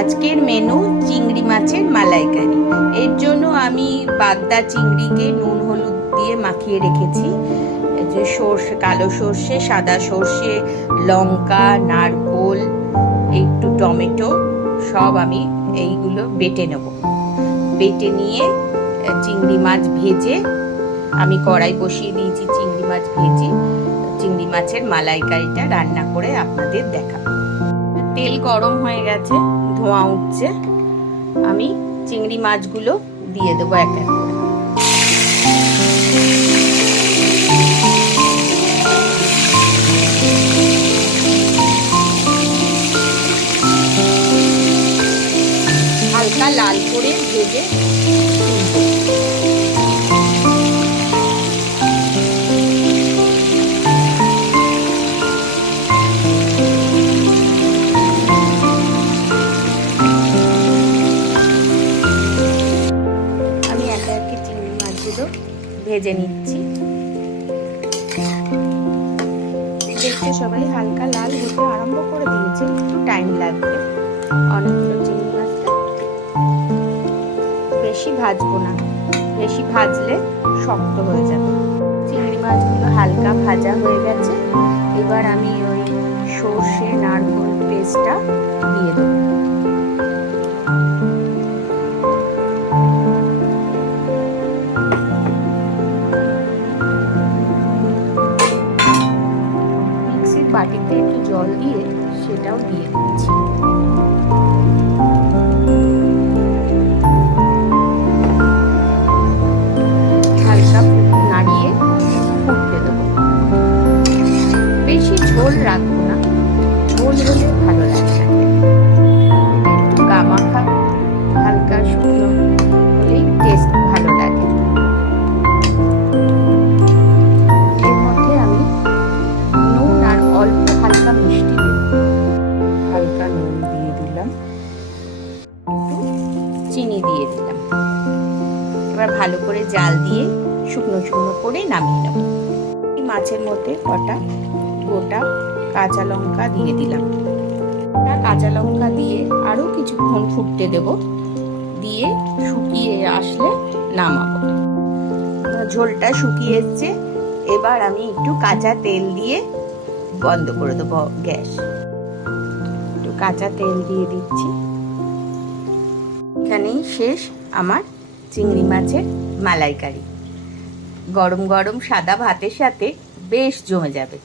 আজকের মেনু চিংড়ি মাছের মালাইকারি। এর জন্য আমি বাগদা চিংড়িকে নুন হলুদ দিয়ে মাখিয়ে রেখেছি। যে সর্ষে, কালো সর্ষে, সাদা সর্ষে, লঙ্কা, নারকোল, একটু টমেটো সব আমি এইগুলো বেটে নেব। বেটে নিয়ে চিংড়ি মাছ ভেজে আমি কড়াই বসিয়ে দিয়েছি। চিংড়ি মাছ ভেজে চিংড়ি মাছের মালাইকারিটা রান্না করে আপনাদের দেখাবো। তেল গরম হয়ে গেছে, ধোঁয়া উঠছে। আমি চিংড়ি মাছগুলো দিয়ে দেবো এক এক করে। হালকা লাল করে ভেজে ভেজে নিচ্ছি। দেখতে সবাই হালকা লাল হতে আরম্ভ করে দিয়েছে, একটু টাইম লাগবে। অনেকগুলো চিংড়ি মাছটা বেশি ভাজবো না, বেশি ভাজলে শক্ত হয়ে যাবে। চিংড়ি মাছগুলো হালকা ভাজা হয়ে গেছে। এবার আমি ওই সর্ষে নারকেল পেস্টটা দিয়ে দেবো। বাটিতে একটু জল দিয়ে সেটাও দিয়ে দিচ্ছি। হালকা নাড়িয়ে ফুটতে দেবো। বেশি ঝোল রাখবো না, ঝোল হলে ভালো লাগে। একটু গামাখা হালকা শুকনো হলেই টেস্ট ভালো লাগে। হালকা মিষ্টি হালকা নুন দিয়ে দিলাম, চিনি দিয়ে দিলাম। এবার ভালো করে জাল দিয়ে শুকনো শুকনো করে নামিয়ে নেব। মাছের মধ্যে কটা গোটা কাঁচা লঙ্কা দিয়ে দিলাম। কাঁচা লঙ্কা দিয়ে আরো কিছুক্ষণ ফুটতে দেব। দিয়ে শুকিয়ে আসলে নামাবো। ঝোলটা শুকিয়ে এসছে। এবার আমি একটু কাঁচা তেল দিয়ে বন্ধ করে দেবো গ্যাস। একটু কাঁচা তেল দিয়ে দিচ্ছি। এখানেই শেষ আমার চিংড়ি মাছের মালাইকারি। গরম গরম সাদা ভাতের সাথে বেশ জমে যাবে।